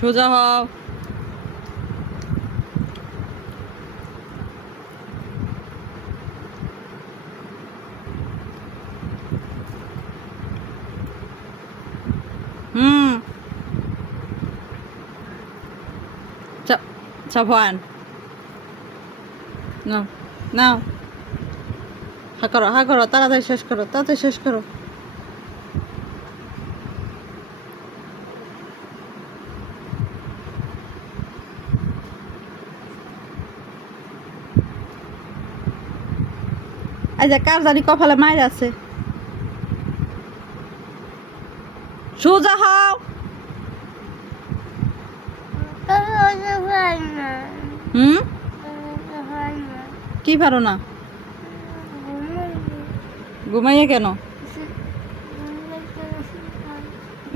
সোজা হও। হুম। চাপ চাপ হন নাও নাও। হা করো হা করো, তাড়াতাড়ি শেষ করো, তাড়াতাড়ি শেষ করো। যে কার জানি কপালে মায়ের আছে। সোজা হও। হুম? কি পারো না? ঘুমাইয়ে কেন?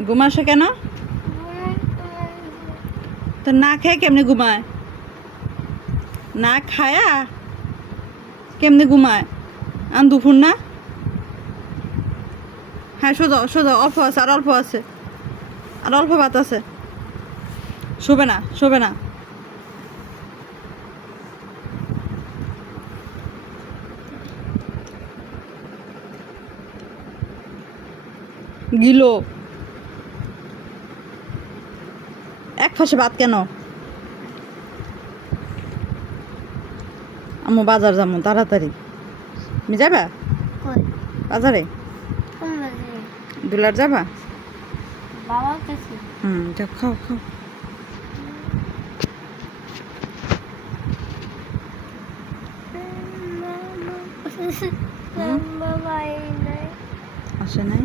ঘুমাসে কেন? তো না খেয়ে কেমনে ঘুমায়? না খায়া কেমনে ঘুমায়? দুপুর না? হ্যাঁ সোজা সোজা, অল্প আছে, আর অল্প আছে। আর অল্প ভাত আছে। শোবে না শোবে না। গিলো। এক ফাঁসে ভাত কেন? আম্মু বাজার যাব, তাড়াতাড়ি। তুমি যাবা? বাজারে? দুলার যাবা? হুম খাও খাও। আসে নাই?